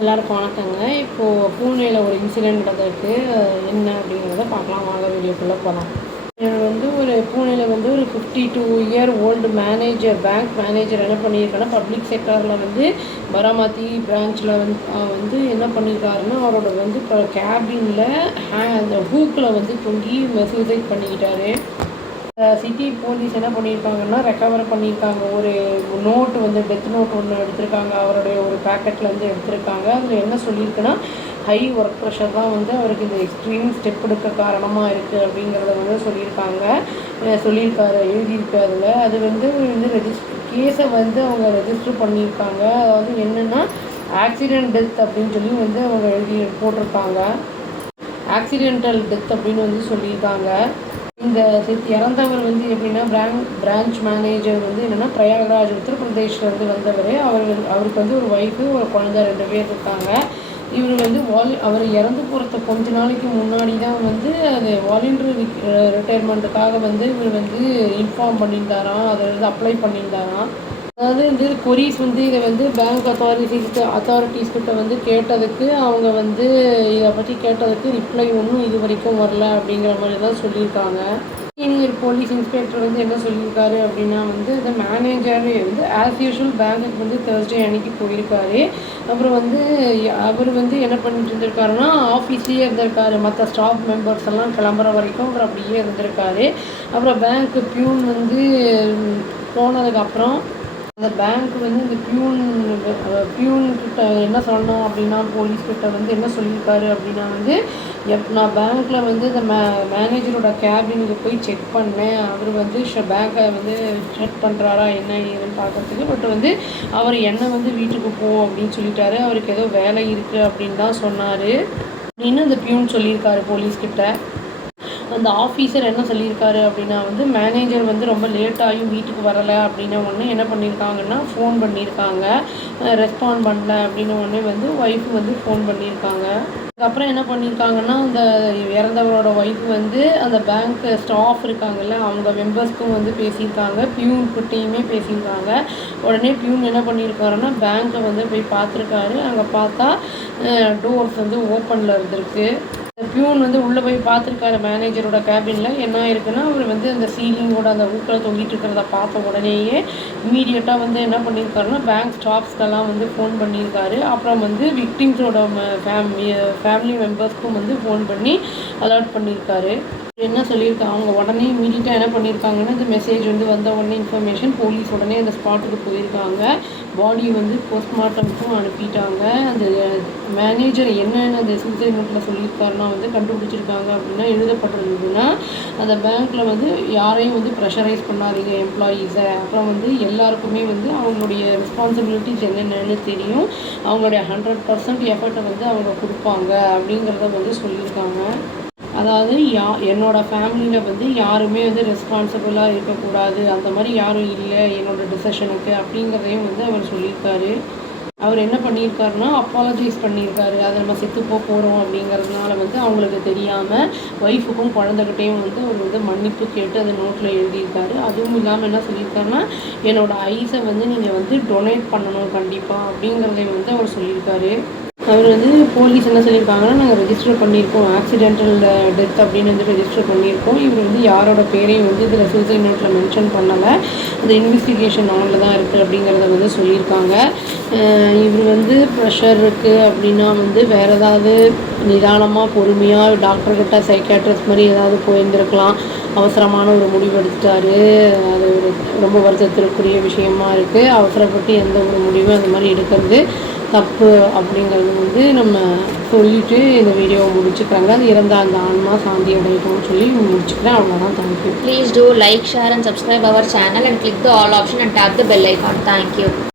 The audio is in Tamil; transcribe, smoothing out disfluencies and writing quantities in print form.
எல்லாருக்கும் வணக்கங்க. இப்போது பூனேயில் ஒரு இன்சிடெண்ட் நடந்திருக்கு. என்ன அப்படிங்கிறத பார்க்கலாம், வாங்க வீடியோக்குள்ளே போகலாம். ஒரு பூனேயில் ஒரு 52 year old manager, bank manager என்ன பண்ணியிருக்காருன்னா, பப்ளிக் செக்டாரில் பராமதி பிரான்ச்சில் என்ன பண்ணியிருக்காருன்னா, அவரோட இப்போ கேபினில் அந்த ஹூக்கில் தொங்கி சூசைட் பண்ணிக்கிட்டாரு. சிட்டி போலீஸ் என்ன பண்ணியிருக்காங்கன்னா, ரெக்கவர் பண்ணியிருக்காங்க. ஒரு நோட்டு டெத் நோட் ஒன்று எடுத்திருக்காங்க. அவருடைய ஒரு பேக்கெட்லேருந்து எடுத்திருக்காங்க. அதில் என்ன சொல்லியிருக்குன்னா, ஹை ஒர்க் ப்ரெஷர் தான் அவருக்கு இந்த எக்ஸ்ட்ரீம் ஸ்டெப் எடுக்க காரணமாக இருக்குது அப்படிங்கிறத சொல்லியிருக்காரு, எழுதியிருக்காரு. அதில் அது கேஸை அவங்க ரெஜிஸ்டர் பண்ணியிருக்காங்க. அதாவது என்னென்னா, ஆக்சிடெண்ட் டெத் அப்படின்னு சொல்லி அவங்க எழுதி போட்டிருக்காங்க. ஆக்சிடென்டல் டெத் அப்படின்னு சொல்லியிருக்காங்க. இந்த இறந்தவர் எப்படின்னா, பிரான்ச் மேனேஜர் என்னென்னா, பிரயாக்ராஜ் உத்தரப்பிரதேஷ்லேருந்து வந்தவர். அவருக்கு ஒரு ஒய்ஃபு, ஒரு குழந்தை, 2 பேர் இருக்காங்க. இவர் அவர் இறந்து போகிறத கொஞ்ச நாளைக்கு முன்னாடி தான் அது வாலண்டரி ரிட்டையர்மெண்ட்டுக்காக இவர் இன்ஃபார்ம் பண்ணியிருந்தாராம். அதை அப்ளை பண்ணியிருந்தாராம். அதாவது கொரீஸ் இதை பேங்க் அத்தாரிட்டிஸ் கிட்ட கேட்டதுக்கு, அவங்க இதை பற்றி கேட்டதுக்கு ரிப்ளை ஒன்றும் இது வரைக்கும் வரல அப்படிங்கிற மாதிரி தான் சொல்லியிருக்காங்க. சீனியர் போலீஸ் இன்ஸ்பெக்டர் என்ன சொல்லியிருக்காரு அப்படின்னா, அந்த மேனேஜர் ஆஸ் யூஷுவல் பேங்க்குக்கு தேர்ஸ்டே அன்னைக்கு போயிருக்காரு. அப்புறம் அவர் என்ன பண்ணிட்டு இருந்திருக்காருன்னா, ஆஃபீஸ்லேயே இருந்திருக்காரு. மற்ற ஸ்டாஃப் மெம்பர்ஸ் எல்லாம் கிளம்புற வரைக்கும் அவர் அப்படியே இருந்திருக்காரு. அப்புறம் பேங்க்கு பியூன் போனதுக்கப்புறம் அந்த பேங்க் இந்த பியூன்கிட்ட என்ன சொல்லணும் அப்படின்னா, போலீஸ்கிட்ட என்ன சொல்லியிருக்காரு அப்படின்னா, நான் பேங்க்கில் இந்த மேனேஜரோட கேபினுக்கு போய் செக் பண்ணேன். அவர் பேங்க்கை செக் பண்ணுறாரா என்ன ஏதுன்னு பார்க்குறதுக்கு. பட் அவர் என்ன வீட்டுக்கு போ அப்படின்னு சொல்லிட்டாரு. அவருக்கு ஏதோ வேலை இருக்குது அப்படின்னு தான் சொன்னார் அப்படின்னு அந்த பியூன் சொல்லியிருக்காரு போலீஸ்கிட்ட. அந்த ஆஃபீஸர் என்ன சொல்லியிருக்காரு அப்படின்னா, மேனேஜர் ரொம்ப லேட்டாகியும் வீட்டுக்கு வரலை அப்படின்ன உடனே என்ன பண்ணியிருக்காங்கன்னா, ஃபோன் பண்ணியிருக்காங்க. ரெஸ்பாண்ட் பண்ணல அப்படின்ன உடனே ஒய்ஃபு ஃபோன் பண்ணியிருக்காங்க. அதுக்கப்புறம் என்ன பண்ணியிருக்காங்கன்னா, அந்த இறந்தவரோட ஒய்ஃபு அந்த பேங்க் ஸ்டாஃப் இருக்காங்கல்ல, அவங்க மெம்பர்ஸ்க்கும் பேசியிருக்காங்க. பியூன்கிட்டையுமே பேசியிருக்காங்க. உடனே பியூன் என்ன பண்ணியிருக்காருன்னா, பேங்க்கை போய் பார்த்துருக்காரு. அங்கே பார்த்தா டோர்ஸ் ஓப்பனில் இருந்திருக்கு. பியூன் உள்ளே போய் பார்த்துருக்காரு மேனேஜரோட கேபினில். என்ன இருக்குன்னா, அவர் அந்த சீலிங்கோட அந்த ஊக்கில் தொங்கிட்டு இருக்கிறத பார்த்த உடனேயே இமீடியட்டாக என்ன பண்ணியிருக்காருன்னா, பேங்க் ஸ்டாஃப்ஸ்க்கெல்லாம் ஃபோன் பண்ணியிருக்காரு. அப்புறம் விக்டிம்ஸோட ஃபேமிலி மெம்பர்ஸ்க்கும் ஃபோன் பண்ணி அலர்ட் பண்ணியிருக்காரு. என்ன சொல்லியிருக்காங்க, அவங்க உடனே இமீடியட்டாக என்ன பண்ணியிருக்காங்கன்னா, இந்த மெசேஜ் வந்த உடனே இன்ஃபர்மேஷன் போலீஸ் உடனே அந்த ஸ்பாட்டுக்கு போயிருக்காங்க. பாடி போஸ்ட்மார்ட்டமுக்கும் அனுப்பிட்டாங்க. அந்த மேனேஜர் என்னென்ன அந்த சூசைட் நோட்டில் சொல்லியிருக்காருன்னா கண்டுபிடிச்சிருக்காங்க அப்படின்னா, எழுதப்பட்டிருந்ததுன்னா, அந்த பேங்க்கில் யாரையும் ப்ரெஷரைஸ் பண்ணாதீங்க எம்ப்ளாயீஸை. அப்புறம் எல்லாருக்குமே அவங்களுடைய ரெஸ்பான்சிபிலிட்டிஸ் என்னென்னு தெரியும். அவங்களுடைய 100% எஃபர்ட்டை அவங்க கொடுப்பாங்க அப்படிங்கிறத சொல்லியிருக்காங்க. அதாவது என்னோடய ஃபேமிலியில் யாருமே ரெஸ்பான்சிபிளாக இருக்கக்கூடாது, அந்த மாதிரி யாரும் இல்லை என்னோடய டிசிஷனுக்கு அப்படிங்கிறதையும் அவர் சொல்லியிருக்காரு. அவர் என்ன பண்ணியிருக்காருன்னா, அப்பாலஜைஸ் பண்ணியிருக்காரு. அதை நம்ம செத்துப்போ போகிறோம் அப்படிங்கிறதுனால அவங்களுக்கு தெரியாமல் ஒய்ஃபுக்கும் குழந்தைகிட்டையும் அவர் மன்னிப்பு கேட்டு அதை நோட்டில் எழுதியிருக்காரு. அதுவும் இல்லாமல் என்ன சொல்லியிருக்காருன்னா, என்னோடய ஐஸை நீங்கள் டொனேட் பண்ணணும் கண்டிப்பாக அப்படிங்கிறதையும் அவர் சொல்லியிருக்காரு. அவர் போலீஸ் என்ன சொல்லியிருக்காங்கன்னா, நாங்கள் ரெஜிஸ்டர் பண்ணியிருக்கோம், ஆக்சிடென்டல் டெத் அப்படின்னு ரெஜிஸ்டர் பண்ணியிருக்கோம். இவர் யாரோட பேரையும் இதில் சூசைட் நோட்டில் மென்ஷன் பண்ணலை. அந்த இன்வெஸ்டிகேஷன் ஆனில் தான் இருக்குது அப்படிங்கிறத சொல்லியிருக்காங்க. இவர் ப்ரெஷர் இருக்குது அப்படின்னா வேறு ஏதாவது நிதானமாக பொறுமையாக டாக்டர்கிட்ட சைக்காட்ரிஸ்ட் மாதிரி ஏதாவது போயிருந்துருக்கலாம். அவசரமான ஒரு முடிவு எடுத்துட்டாரு. அது ரொம்ப வருத்தத்திற்குரிய விஷயமா இருக்குது. அவசரப்பட்டு எந்த ஒரு முடிவும் அந்த மாதிரி எடுக்கிறது தப்பு அப்படிங்கிறது நம்ம சொல்லிவிட்டு இந்த வீடியோவை முடிச்சுக்கிறாங்க. அது இறந்த அந்த ஆன்மா சாந்தி அடையட்டும்னு சொல்லி முடிச்சுக்கிறேன். அவ்வளோதான். Thank you. Please do like, share and subscribe our channel and click the all option and tap the bell icon. Thank you.